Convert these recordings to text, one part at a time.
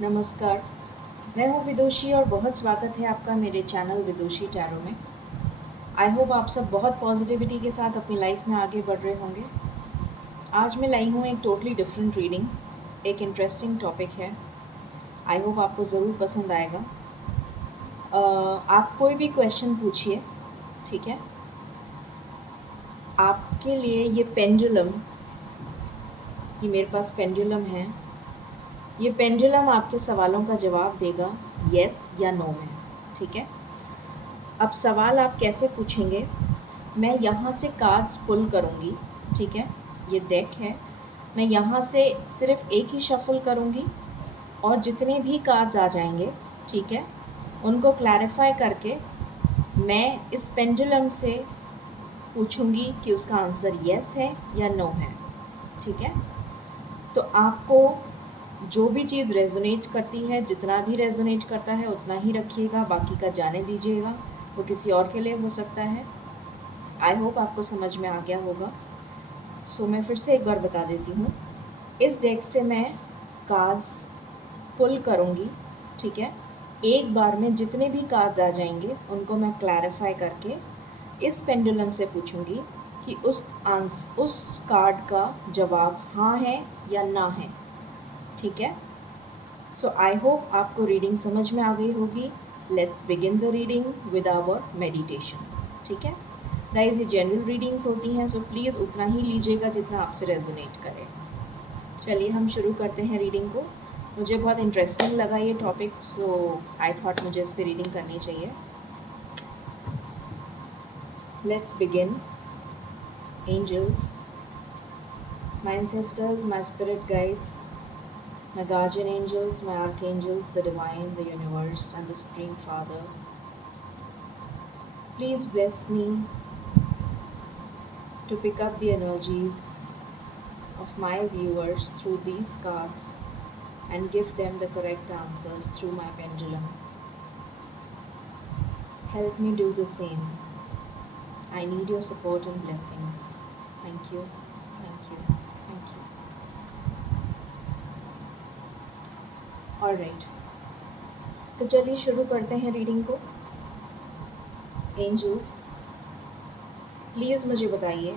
नमस्कार, मैं हूँ विदुषी और बहुत स्वागत है आपका मेरे चैनल विदुषी टैरो में। आई होप आप सब बहुत पॉजिटिविटी के साथ अपनी लाइफ में आगे बढ़ रहे होंगे। आज मैं लाई हूँ एक टोटली डिफरेंट रीडिंग, एक इंटरेस्टिंग टॉपिक है। आई होप आपको ज़रूर पसंद आएगा। आप कोई भी क्वेश्चन पूछिए, ठीक है? आपके लिए ये पेंडुलम, ये मेरे पास पेंडुलम है। ये पेंडुलम आपके सवालों का जवाब देगा येस या नो में, ठीक है? अब सवाल आप कैसे पूछेंगे? मैं यहाँ से कार्ड्स पुल करूँगी, ठीक है? ये डेक है। मैं यहाँ से सिर्फ एक ही शफल करूँगी और जितने भी कार्ड्स आ जाएंगे, ठीक है, उनको क्लैरिफाई करके मैं इस पेंडुलम से पूछूँगी कि उसका आंसर येस है या नो है, ठीक है? तो आपको जो भी चीज़ रेजोनेट करती है, जितना भी रेजोनेट करता है उतना ही रखिएगा, बाकी का जाने दीजिएगा, वो किसी और के लिए हो सकता है। आई होप आपको समझ में आ गया होगा। सो मैं फिर से एक बार बता देती हूँ। इस डेक से मैं कार्ड्स पुल करूँगी, ठीक है? एक बार में जितने भी कार्ड्स आ जाएंगे उनको मैं क्लैरिफाई करके इस पेंडुलम से पूछूंगी कि उस कार्ड का जवाब हाँ है या ना है, ठीक है? सो आई होप आपको रीडिंग समझ में आ गई होगी। Let's begin the reading with our meditation, ठीक है? गाइस, ये जनरल रीडिंग्स होती हैं, सो प्लीज़ उतना ही लीजिएगा जितना आपसे रेजोनेट करे। चलिए हम शुरू करते हैं रीडिंग को। मुझे बहुत इंटरेस्टिंग लगा ये टॉपिक, सो आई थॉट मुझे इस पर रीडिंग करनी चाहिए। Let's begin. Angels, my ancestors, my spirit guides, my guardian angels, my archangels, the divine, the universe, and the Supreme Father, please bless me to pick up the energies of my viewers through these cards and give them the correct answers through my pendulum. Help me do the same. I need your support and blessings. Thank you. Thank you. Thank you. Alright. तो चलिए शुरू करते हैं reading को। Angels, please मुझे बताइए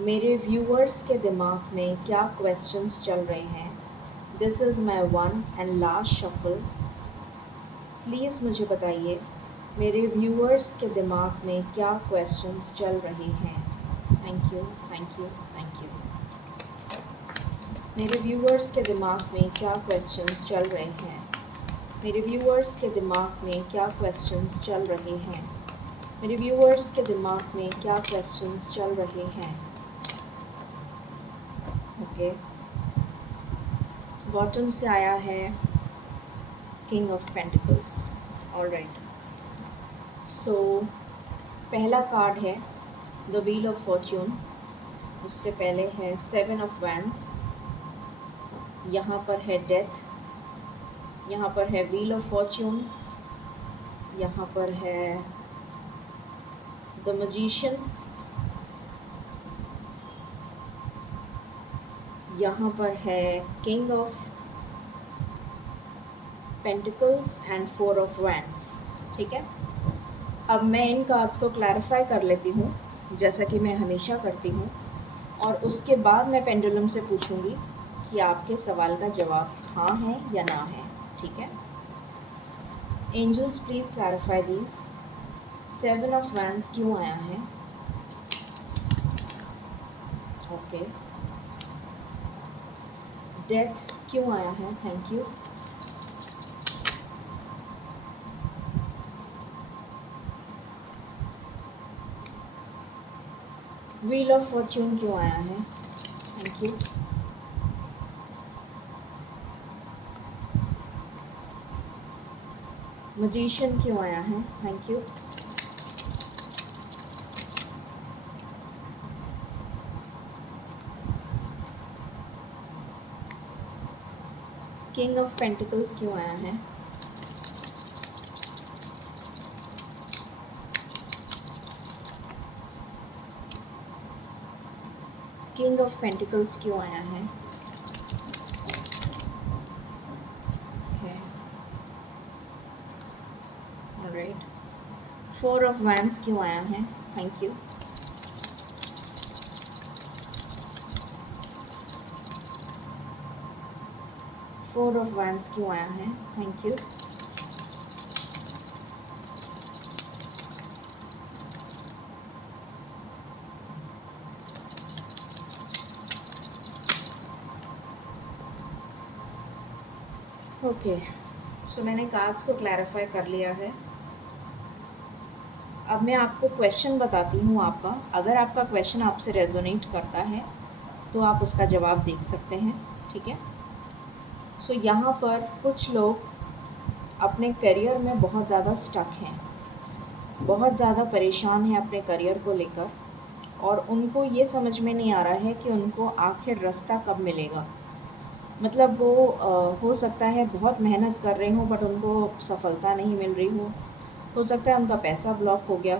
मेरे viewers के दिमाग में क्या क्वेश्चंस चल रहे हैं। This is my one and last shuffle. Please मुझे बताइए मेरे व्यूअर्स के दिमाग में क्या क्वेश्चंस चल रहे हैं। Thank you, thank you, thank you. मेरे व्यूअर्स के दिमाग में क्या क्वेश्चंस चल रहे हैं। मेरे व्यूअर्स के दिमाग में क्या क्वेश्चंस चल रहे हैं। मेरे व्यूअर्स के दिमाग में क्या क्वेश्चंस चल रहे हैं। ओके, बॉटम से आया है किंग ऑफ पेंटिकल्स। ऑलराइट, सो पहला कार्ड है द व्हील ऑफ फॉर्च्यून। उससे पहले है सेवन ऑफ वैंड्स। यहाँ पर है डेथ, यहाँ पर है व्हील ऑफ फॉर्च्यून, यहाँ पर है द मैजिशियन, यहाँ पर है king of pentacles and four of wands, ठीक है? अब मैं इन कार्ड्स को क्लैरिफाई कर लेती हूँ जैसा कि मैं हमेशा करती हूँ, और उसके बाद मैं पेंडुलम से पूछूंगी कि आपके सवाल का जवाब हाँ है या ना है, ठीक है? Angels, please clarify this. Seven of wands क्यों आया है? ओके, डेथ क्यों आया है? Thank you. Wheel of fortune क्यों आया है? Thank you. मैजिशियन क्यों आया है? Thank you. King of pentacles क्यों आया है? किंग ऑफ पेंटिकल्स क्यों आया है? 4 ऑफ वैंड्स क्यों आया है? Thank you. Four of wands क्यों आया है? Thank you. ओके, सो मैंने कार्ड्स को क्लैरिफाई कर लिया है। अब मैं आपको क्वेश्चन बताती हूँ आपका। अगर आपका क्वेश्चन आपसे रेजोनेट करता है तो आप उसका जवाब देख सकते हैं, ठीक है। सो यहाँ पर कुछ लोग अपने करियर में बहुत ज़्यादा स्टक हैं, बहुत ज़्यादा परेशान हैं अपने करियर को लेकर, और उनको ये समझ में नहीं आ रहा है कि उनको आखिर रास्ता कब मिलेगा। मतलब वो हो सकता है बहुत मेहनत कर रहे हों बट उनको सफलता नहीं मिल रही हो सकता है उनका पैसा ब्लॉक हो गया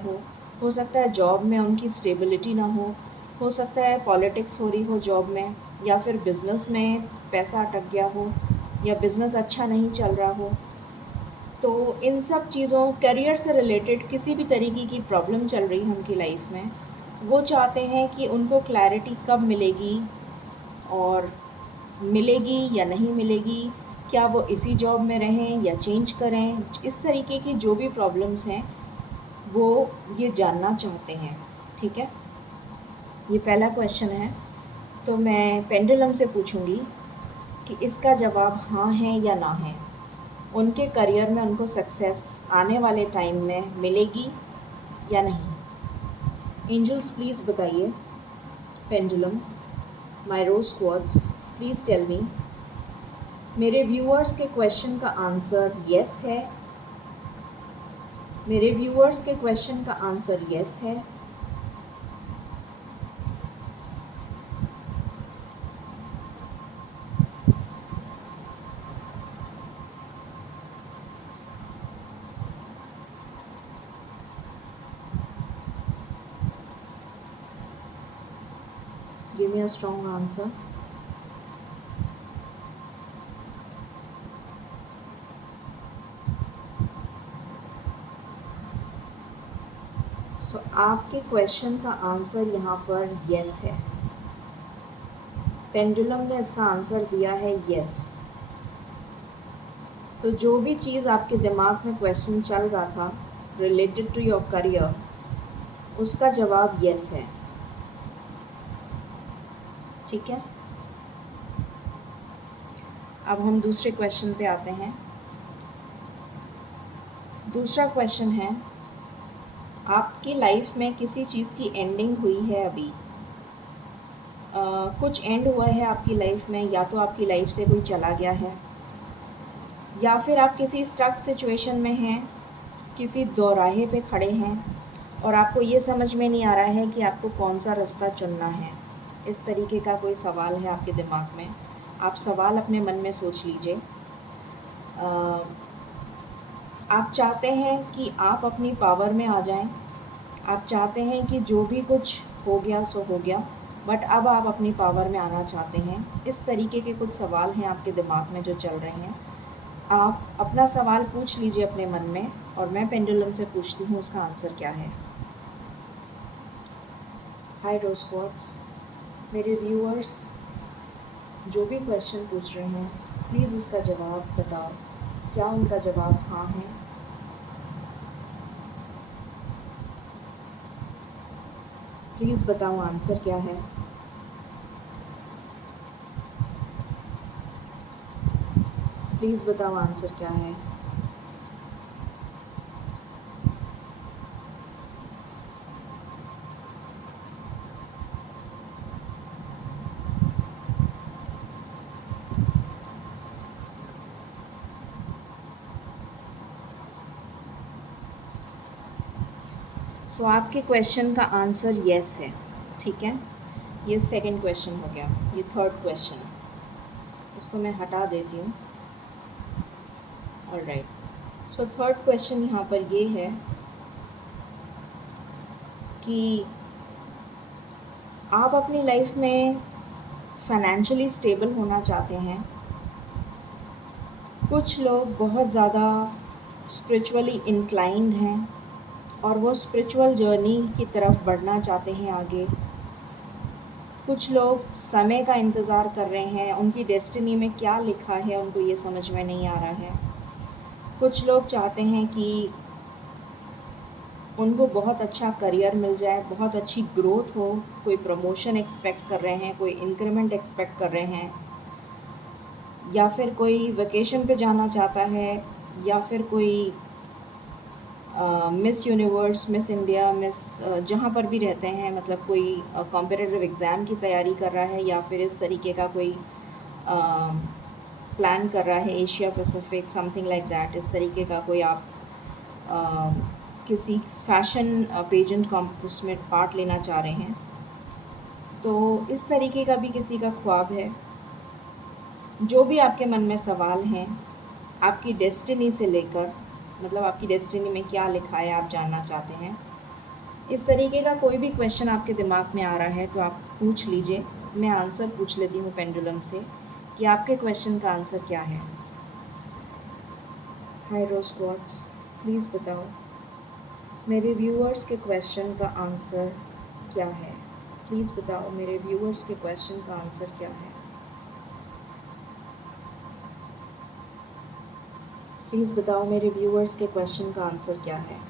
हो सकता है जॉब में उनकी स्टेबिलिटी ना हो सकता है पॉलिटिक्स हो रही हो जॉब में, या फिर बिज़नेस में पैसा अटक गया हो, या बिज़नेस अच्छा नहीं चल रहा हो। तो इन सब चीज़ों, करियर से रिलेटेड किसी भी तरीके की प्रॉब्लम चल रही है उनकी लाइफ में, वो चाहते हैं कि उनको क्लैरिटी कब मिलेगी, और मिलेगी या नहीं मिलेगी, क्या वो इसी जॉब में रहें या चेंज करें। इस तरीके की जो भी प्रॉब्लम्स हैं वो ये जानना चाहते हैं, ठीक है। ये पहला क्वेश्चन है, तो मैं पेंडुलम से पूछूंगी कि इसका जवाब हाँ है या ना है। उनके करियर में उनको सक्सेस आने वाले टाइम में मिलेगी या नहीं। एंजल्स प्लीज़ बताइए। Pendulum, my rose quartz, please tell me. मेरे व्यूअर्स के क्वेश्चन का आंसर येस है। मेरे व्यूअर्स के क्वेश्चन का आंसर येस है। Give me a strong answer. So आपके क्वेश्चन का आंसर यहाँ पर येस है। पेंडुलम ने इसका आंसर दिया है येस। तो जो भी चीज़ आपके दिमाग में क्वेश्चन चल रहा था रिलेटेड टू योर करियर, उसका जवाब येस है, ठीक है। अब हम दूसरे क्वेश्चन पे आते हैं। दूसरा क्वेश्चन है, आपकी लाइफ में किसी चीज़ की एंडिंग हुई है अभी, कुछ एंड हुआ है आपकी लाइफ में, या तो आपकी लाइफ से कोई चला गया है, या फिर आप किसी स्टक सिचुएशन में हैं, किसी दोराहे पे खड़े हैं और आपको ये समझ में नहीं आ रहा है कि आपको कौन सा रास्ता चुनना है। इस तरीके का कोई सवाल है आपके दिमाग में। आप सवाल अपने मन में सोच लीजिए। आप चाहते हैं कि आप अपनी पावर में आ जाएं, आप चाहते हैं कि जो भी कुछ हो गया सो हो गया, बट अब आप अपनी पावर में आना चाहते हैं। इस तरीके के कुछ सवाल हैं आपके दिमाग में जो चल रहे हैं। आप अपना सवाल पूछ लीजिए अपने मन में, और मैं पेंडुलम से पूछती हूँ उसका आंसर क्या है। हाय रोज क्वार्ट्स, मेरे व्यूअर्स जो भी क्वेश्चन पूछ रहे हैं प्लीज़ उसका जवाब बताओ। क्या उनका जवाब हाँ है? प्लीज़ बताओ आंसर क्या है। प्लीज़ बताओ आंसर क्या है। सो आपके क्वेश्चन का आंसर येस है, ठीक है। ये सेकंड क्वेश्चन हो गया। ये थर्ड क्वेश्चन, इसको मैं हटा देती हूँ। ऑलराइट, सो थर्ड क्वेश्चन यहाँ पर ये है कि आप अपनी लाइफ में फाइनेंशियली स्टेबल होना चाहते हैं। कुछ लोग बहुत ज़्यादा स्पिरिचुअली इंक्लाइंड हैं और वो स्पिरिचुअल जर्नी की तरफ बढ़ना चाहते हैं आगे। कुछ लोग समय का इंतज़ार कर रहे हैं, उनकी डेस्टिनी में क्या लिखा है उनको ये समझ में नहीं आ रहा है। कुछ लोग चाहते हैं कि उनको बहुत अच्छा करियर मिल जाए, बहुत अच्छी ग्रोथ हो, कोई प्रमोशन एक्सपेक्ट कर रहे हैं, कोई इंक्रीमेंट एक्सपेक्ट कर रहे हैं, या फिर कोई वेकेशन पे जाना चाहता है, या फिर कोई miss universe, miss India, miss जहाँ पर भी रहते हैं, मतलब कोई कॉम्पिटिटिव एग्ज़ाम की तैयारी कर रहा है, या फिर इस तरीके का कोई प्लान कर रहा है, Asia Pacific something like that, इस तरीके का कोई आप किसी फैशन पेजेंट उसमें पार्ट लेना चाह रहे हैं, तो इस तरीके का भी किसी का ख्वाब है। जो भी आपके मन में सवाल हैं आपकी डेस्टिनी से लेकर, मतलब आपकी डेस्टिनी में क्या लिखा है आप जानना चाहते हैं, इस तरीके का कोई भी क्वेश्चन आपके दिमाग में आ रहा है तो आप पूछ लीजिए। मैं आंसर पूछ लेती हूँ पेंडुलम से कि आपके क्वेश्चन का आंसर क्या है। हाय रोज गॉड्स, प्लीज़ बताओ मेरे व्यूअर्स के क्वेश्चन का आंसर क्या है। प्लीज़ बताओ मेरे व्यूअर्स के क्वेश्चन का आंसर क्या है। प्लीज़ बताओ मेरे व्यूअर्स के क्वेश्चन का आंसर क्या है।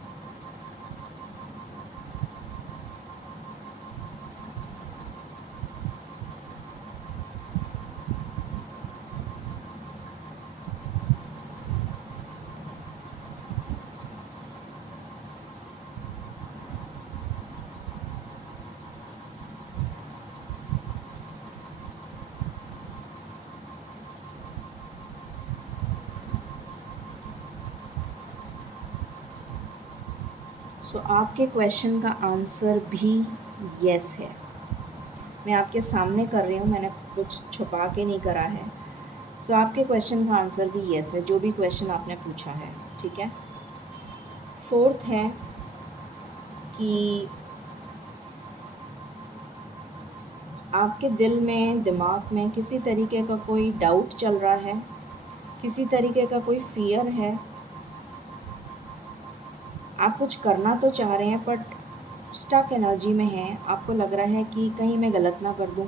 आपके क्वेश्चन का आंसर भी यस है। मैं आपके सामने कर रही हूँ, मैंने कुछ छुपा के नहीं करा है। आपके क्वेश्चन का आंसर भी यस है, जो भी क्वेश्चन आपने पूछा है। ठीक है। फोर्थ है कि आपके दिल में, दिमाग में किसी तरीके का कोई डाउट चल रहा है, किसी तरीके का कोई फियर है। आप कुछ करना तो चाह रहे हैं बट स्टक एनर्जी में हैं। आपको लग रहा है कि कहीं मैं गलत ना कर दूं,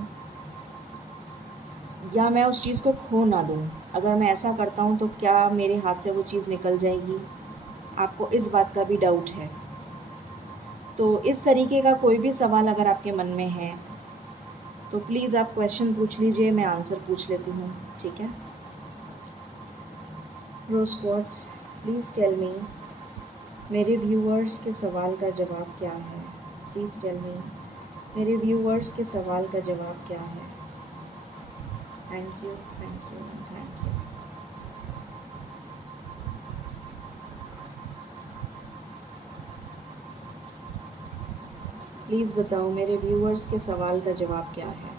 या मैं उस चीज़ को खो ना दूं। अगर मैं ऐसा करता हूं तो क्या मेरे हाथ से वो चीज़ निकल जाएगी। आपको इस बात का भी डाउट है। तो इस तरीके का कोई भी सवाल अगर आपके मन में है तो प्लीज़ आप क्वेश्चन पूछ लीजिए, मैं आंसर पूछ लेती हूँ। ठीक है। Rose quartz, please tell me मेरे व्यूअर्स के सवाल का जवाब क्या है। प्लीज़ टेल मी मेरे व्यूअर्स के सवाल का जवाब क्या है। Thank you, thank you, thank you. Please बताओ मेरे व्यूअर्स के सवाल का जवाब क्या है।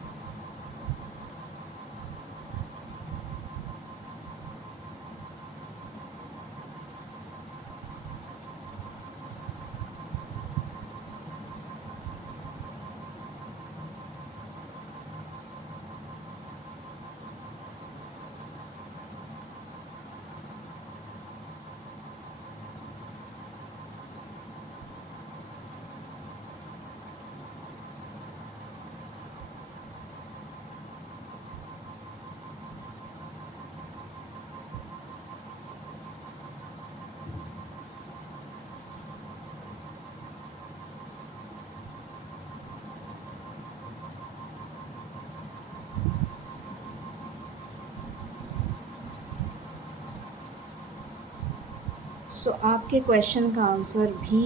आपके क्वेश्चन का आंसर भी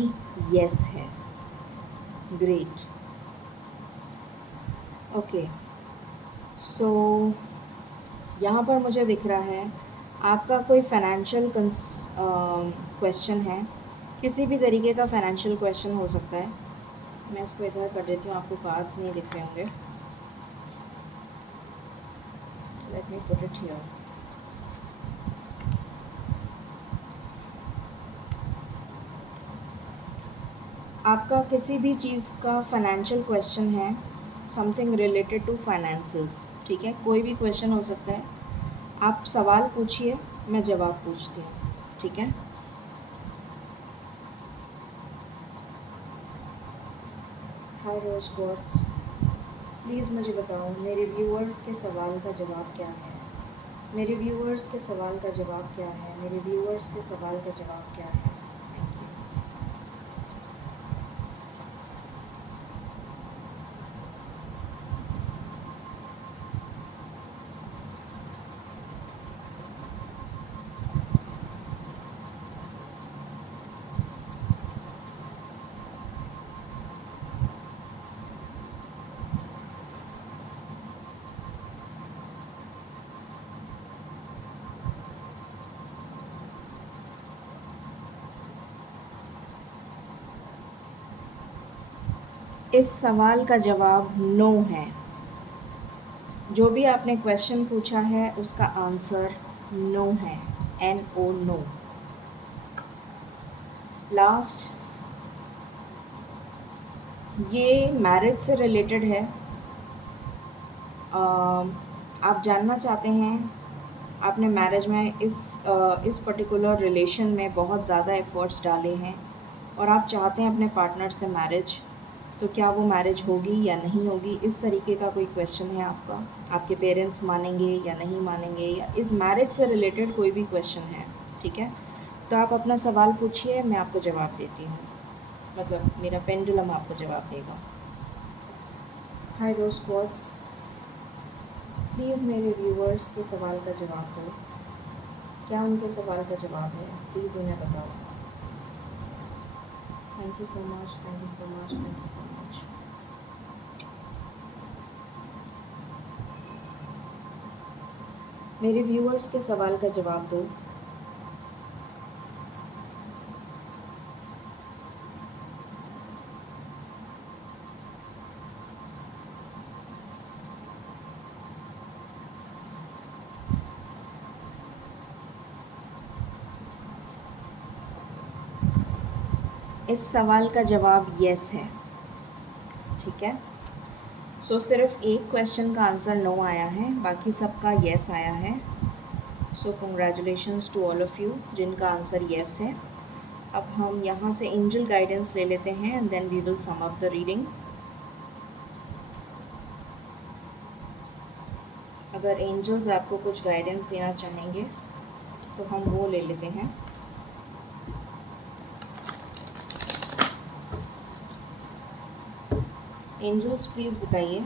यस है। ग्रेट। ओके। यहाँ पर मुझे दिख रहा है आपका कोई फाइनेंशियल क्वेश्चन है। किसी भी तरीके का फाइनेंशियल क्वेश्चन हो सकता है। मैं इसको इधर कर देती हूँ, आपको कार्ड्स नहीं दिख रहे होंगे। Let me put it here. आपका किसी भी चीज़ का फाइनेंशियल क्वेश्चन है, समथिंग रिलेटेड टू फाइनेंसेस। ठीक है, कोई भी क्वेश्चन हो सकता है। आप सवाल पूछिए, मैं जवाब पूछती हूँ। ठीक है। हाय रोज गॉड्स, प्लीज़ मुझे बताओ मेरे व्यूअर्स के सवाल का जवाब क्या है। मेरे व्यूअर्स के सवाल का जवाब क्या है। मेरे व्यूअर्स के सवाल का जवाब क्या है। Thank you. इस सवाल का जवाब नो है। जो भी आपने क्वेश्चन पूछा है उसका आंसर नो है। NO, no. लास्ट, ये मैरिज से रिलेटेड है। आप जानना चाहते हैं आपने मैरिज में इस पर्टिकुलर रिलेशन में बहुत ज़्यादा एफ़र्ट्स डाले हैं और आप चाहते हैं अपने पार्टनर से मैरिज, तो क्या वो मैरिज होगी या नहीं होगी, इस तरीके का कोई क्वेश्चन है आपका। आपके पेरेंट्स मानेंगे या नहीं मानेंगे, या इस मैरिज से रिलेटेड कोई भी क्वेश्चन है, ठीक है। तो आप अपना सवाल पूछिए, मैं आपको जवाब देती हूँ, मतलब मेरा पेंडुलम आपको जवाब देगा। हाय रोज स्पॉट्स, प्लीज़ मेरे व्यूवर्स के सवाल का जवाब दो। क्या उनके सवाल का जवाब है, प्लीज़ उन्हें बताओ। Thank you so much, thank you so much, thank you so much. मेरे व्यूअर्स के सवाल का जवाब दो। इस सवाल का जवाब यस है, ठीक है। सो सिर्फ एक क्वेश्चन का आंसर नो आया है, बाकी सबका यस आया है। So congratulations to all of you जिनका आंसर यस है। अब हम यहाँ से एंजल गाइडेंस ले लेते हैं and then we will sum up the reading. अगर एंजल्स आपको कुछ गाइडेंस देना चाहेंगे तो हम वो ले लेते हैं। एंजल्स प्लीज़ बताइए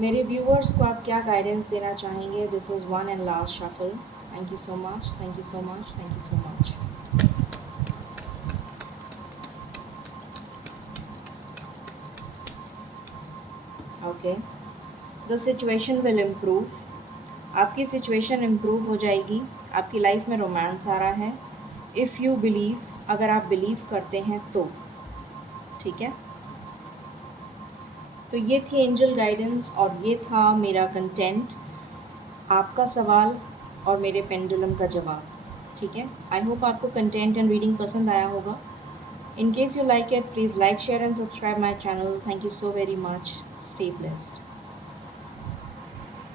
मेरे व्यूअर्स को आप क्या गाइडेंस देना चाहेंगे। This is one and last shuffle. Thank you so much, thank you so much, thank you so much. Okay, the situation will improve. आपकी सिचुएशन इम्प्रूव हो जाएगी। आपकी लाइफ में रोमांस आ रहा है। इफ़ यू बिलीव, अगर आप बिलीव करते हैं तो, ठीक है। तो ये थी एंजल गाइडेंस और ये था मेरा कंटेंट, आपका सवाल और मेरे पेंडुलम का जवाब, ठीक है। आई होप आपको कंटेंट एंड रीडिंग पसंद आया होगा। In case you like it, please like, share and subscribe my channel. Thank you so very much. Stay blessed.